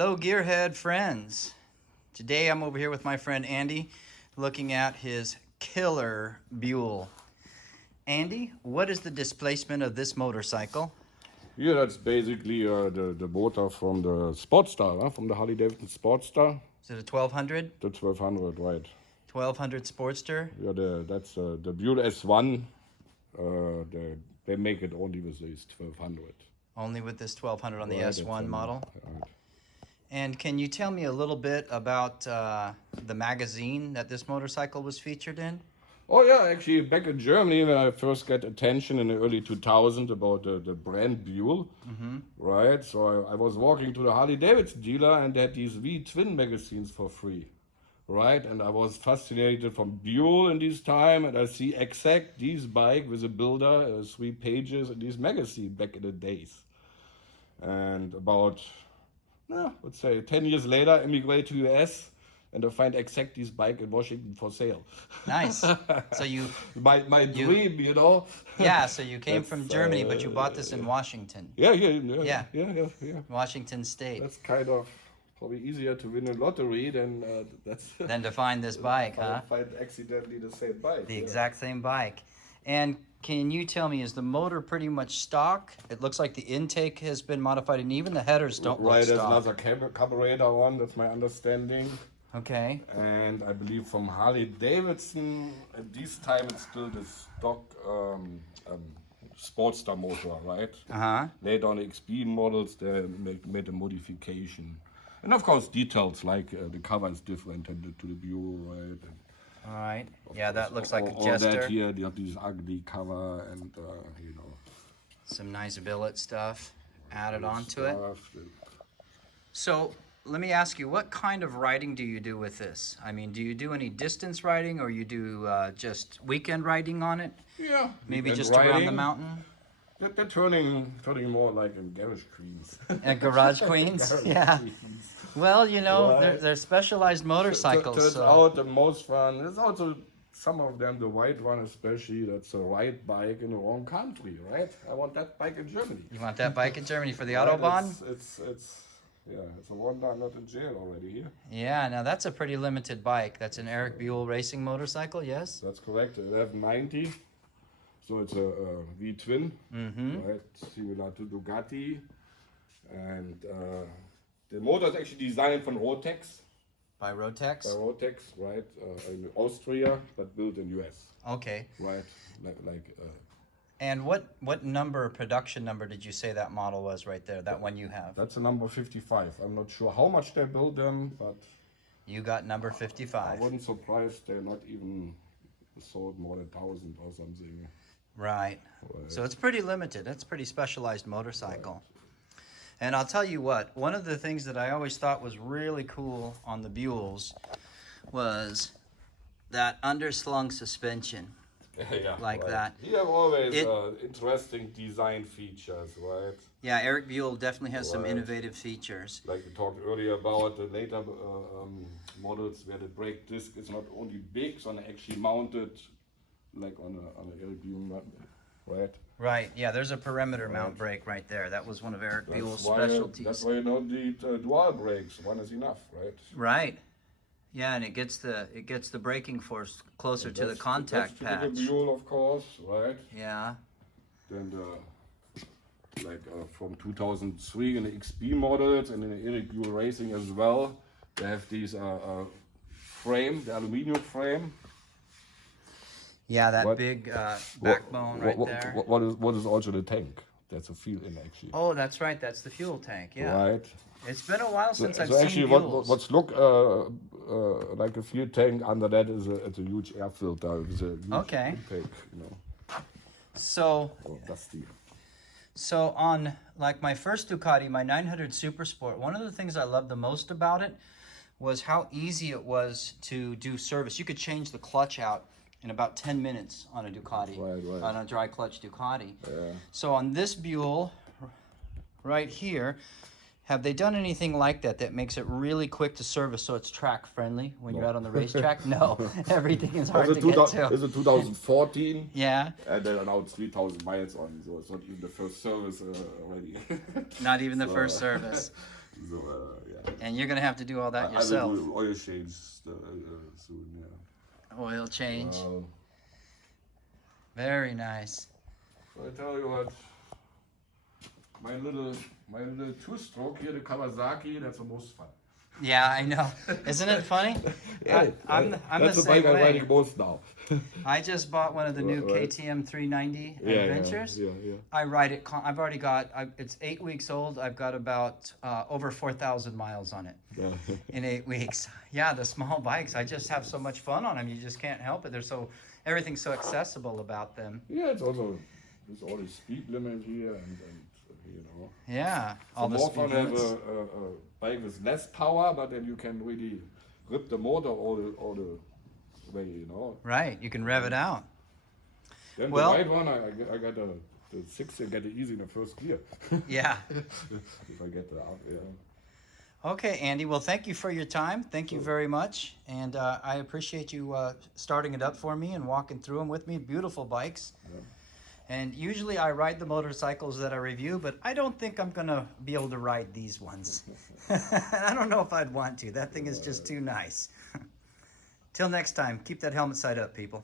Hello, Gearhead friends. Today I'm over here with my friend Andy looking at his killer Buell. Andy, what is the displacement of this motorcycle? Yeah, that's basically the motor from the Sportster, from the Harley Davidson Sportster. Is it a 1200? The 1200, right. 1200 Sportster? Yeah, that's the Buell S1. They make it only with this 1200. Only with this 1200 on the Right, S1 model? Right. And can you tell me a little bit about the magazine that this motorcycle was featured in? Oh yeah, actually back in Germany when I first got attention in the early 2000s about the brand Buell, right? So I was walking to the Harley Davidson dealer and they had these V-twin magazines for free, right? And I was fascinated from Buell in this time, and I see exact this bike with a builder, 3 pages in this magazine back in the days. And about, let's say 10 years later, immigrate to US, and I find exact this bike in Washington for sale. Nice. So you... my dream, you know. Yeah, so you came from Germany, but you bought this in Washington. Yeah. Washington State. That's kind of probably easier to win a lottery than Than to find this bike, huh? find accidentally the same bike. The exact same bike. And can you tell me, is the motor pretty much stock? It looks like the intake has been modified, and even the headers don't look Right, there's stock. another carburetor on, that's my understanding. Okay. And I believe from Harley Davidson, at this time it's still the stock Sportster motor, right? Uh-huh. Later on the XP models, they made a modification. And of course details like the cover is different to the Buell, right? And All right. Yeah, that looks like a all Jester. that here, they have this ugly cover and, you know. Some nice billet stuff added onto it. stuff. So let me ask you, what kind of riding do you do with this? I mean, do you do any distance riding, or you do just weekend riding on it? Yeah. Maybe and just around the riding, mountain? They're turning more like in garage queens. At Garage Queens? Yeah. Well, you know, Right. they're specialized motorcycles. Turns So. out the most fun. There's also some of them, the white one especially, that's a ride bike in the wrong country, right? I want that bike in Germany. You want that bike in Germany for the Right, Autobahn? It's a wonder I'm not in jail already here. Yeah, now that's a pretty limited bike. That's an Eric Buell racing motorcycle, yes? That's correct. 1190. So it's a V-twin, right? Similar to Ducati. And the motor is actually designed from Rotex. By Rotex? By Rotex, right? In Austria, but built in US. Okay. Right, And what number, production number, did you say that model was right there, that one you have? that's a number 55. I'm not sure how much they build them, but You got number I 55. wasn't surprised they're not even sold more than 1,000 or something. Right. So it's pretty limited. It's a pretty specialized motorcycle. And I'll tell you what, one of the things that I always thought was really cool on the Buells was that underslung suspension. Yeah, Like right. that. You have always It- interesting design features, right? Yeah, Eric Buell definitely has some Right. innovative features. Like we talked earlier about the later models where the brake disc is not only big, so actually mounted like on a Eric Buell, right? Right, yeah, there's a perimeter mount brake right there. That was one of Eric Buell's specialties. That's why you don't need dual brakes. One is enough, right? Right. Yeah, and it gets the braking force closer to the That's contact typical patch. Buell, of course, right? Yeah. Then from 2003 in the XP models and in the Eric Buell Racing as well, they have these frame, the aluminum frame. Yeah, that What- big backbone right there. What is also the tank? That's a fuel in actually. Oh, that's right. That's the fuel tank. Yeah. Right. It's been a while since I've So actually, seen Buells. what's look like a fuel tank under that is a huge air filter. It's a huge Okay. intake, you know. So, Oh, dusty. so on like my first Ducati, my 900 Super Sport, one of the things I loved the most about it was how easy it was to do service. You could change the clutch out in about 10 minutes on a Ducati, Right. on a dry clutch Ducati. Yeah. So on this Buell right here, have they done anything like that that makes it really quick to service so it's track friendly when you're out on the racetrack? No, everything is hard to get to. It's a 2014. Yeah, And then now it's 3,000 miles on, so it's not even the first service already. not even the first service. So, yeah. And you're gonna have to do all that I yourself. will do oil change soon. Yeah. Oil change. Uh, Very nice. so I tell you what, my little two-stroke here, the Kawasaki, that's the most fun. Yeah, I know. Isn't it funny? I'm the That's the same bike I'm way. riding most now. I just bought one of the new Right. KTM 390 Yeah, Adventures. Yeah. I ride it. I've already got. It's 8 weeks old. I've got about over 4,000 miles on it Yeah. in 8 weeks. Yeah, the small bikes. I just have so much fun on them. You just can't help it. Everything's so accessible about them. Yeah, it's also there's all the speed limit here, and you know. Yeah, all the More speed fun have limits. a bike with less power, but then you can really rip the motor all the way, you know. Right, you can rev it out. Then Well- the right one, I got the 60 and get it easy in the first gear. Yeah. If I get the out, yeah. Okay, Andy. Well, thank you for your time. Thank you very much, and I appreciate you starting it up for me and walking through them with me. Beautiful bikes. Yeah. And usually I ride the motorcycles that I review, but I don't think I'm gonna be able to ride these ones. I don't know if I'd want to. That thing is just too nice. Till next time, keep that helmet side up, people.